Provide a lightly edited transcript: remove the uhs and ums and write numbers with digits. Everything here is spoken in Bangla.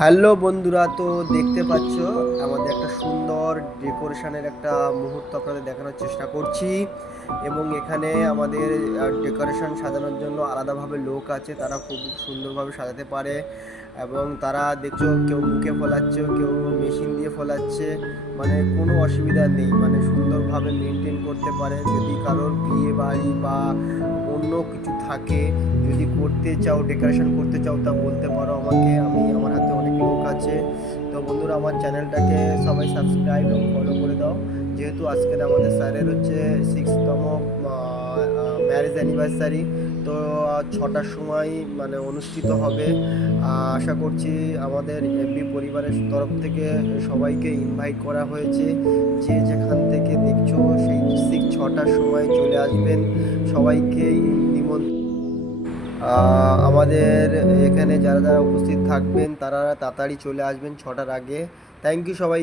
হ্যালো বন্ধুরা, তো দেখতে পাচ্ছ আমাদের একটা সুন্দর ডেকোরেশনের একটা মুহূর্ত আপনাদের দেখানোর চেষ্টা করছি। এবং এখানে আমাদের ডেকোরেশন সাজানোর জন্য আলাদাভাবে লোক আছে, তারা খুব সুন্দরভাবে সাজাতে পারে। এবং তারা দেখছো কেউ মুখে ফোলাচ্ছে, কেউ মেশিন দিয়ে ফোলাচ্ছে, মানে কোনো অসুবিধা নেই, মানে সুন্দরভাবে মেনটেন করতে পারে। যদি কারোর বিয়ে বাড়ি বা অন্য কিছু থাকে, যদি করতে চাও, ডেকোরেশন করতে চাও, তা বলতে পারো আমাকে, আমার হাতে অনেক লোক আছে। তো বন্ধুরা, আমার চ্যানেলটাকে সবাই সাবস্ক্রাইব এবং ফলো করে দাও। যেহেতু আজকের আমাদের স্যারের হচ্ছে 6তম ম্যারেজ অ্যানিভার্সারি, তো 6টার সময় মানে অনুষ্ঠিত হবে। আশা করছি আমাদের এফবি পরিবারের তরফ থেকে সবাইকে ইনভাইট করা হয়েছে। যে যেখান থেকে দেখছো সেই ঠিক 6টার সময় চলে আসবেন, সবাইকে নিমন্ত্রণ। আমাদের এখানে যারা যারা উপস্থিত থাকবেন তারা তাড়াতাড়ি চলে আসবেন 6টার আগে। থ্যাংক ইউ সবাই।